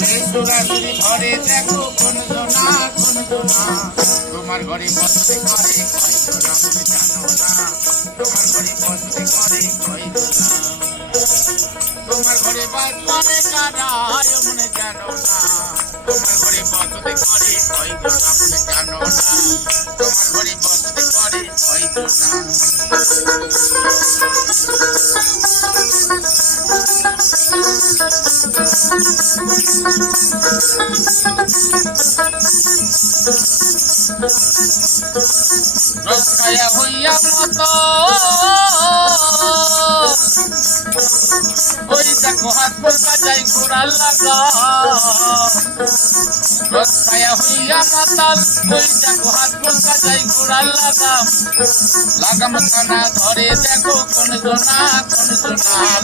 বেসুরাসুরি ঘরে দেখো কোন জোনা তোমার ঘরে বসতে করে কয় জোনা মনে জানো না তোমার ঘরে বসতে করে কয় জোনা তোমার ঘরে বাস করে কারা মনে জানো না তোমার ঘরে বসতে করে কয় জোনা মনে জানো না তোমার ঘরে বসতে করে কয় জোনা রসায়া হইয়া মত ওই দেখো হাত পড়া যাই ঘোড়ার লাগা রসায়া হইয়া মাতাল ওই দেখো হাত পড়া যাই ঘোড়ার লাগাম লাগাম খানা ধরে দেখো কোন জোনা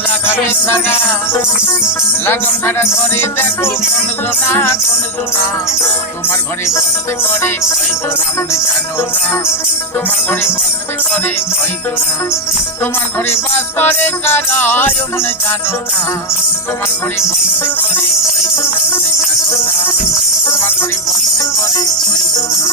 লাগামে খানা লাগাম খানা ধরে দেখো কোন জোনা তোমার ঘরে বসতে করে কয় জোনা মনে জানো না তোমার ঘরে বসতে করে কয় জোনা তোমার ঘরে বাস করে কারা মনে জানো না তোমার ঘরে বসতে করে কয় জোনা মনে জানো না তোমার ঘরে বসতে করে কয় জোনা